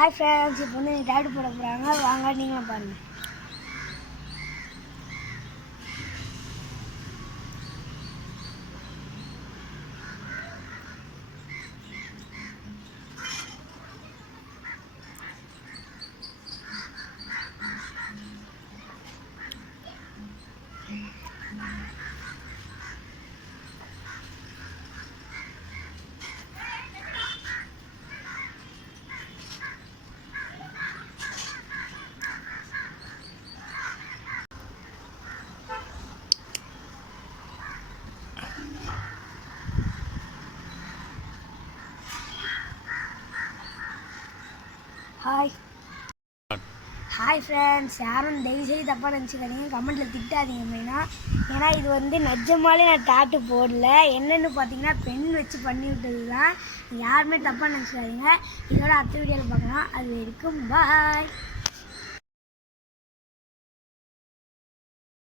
Hi friends, இப்போ வந்து date போட போகிறாங்க. வாங்க நீங்களும் பாருங்கள். ஹாய் ஃப்ரெண்ட்ஸ், யாரும் தயவுசெய்து தப்பாக நினச்சிக்காதீங்க, கமெண்ட்டில் திட்டாதீங்க மெயினாக. ஏன்னா இது வந்து நிஜமாலே நான் டாட்டு போடல. என்னென்னு பார்த்தீங்கன்னா பென் வச்சு பண்ணி விட்டது தான். யாருமே தப்பாக நினச்சிக்காதீங்க. இதோட அடுத்த வீடியோவில் பார்க்கலாம். அது வரைக்கும் பாய்.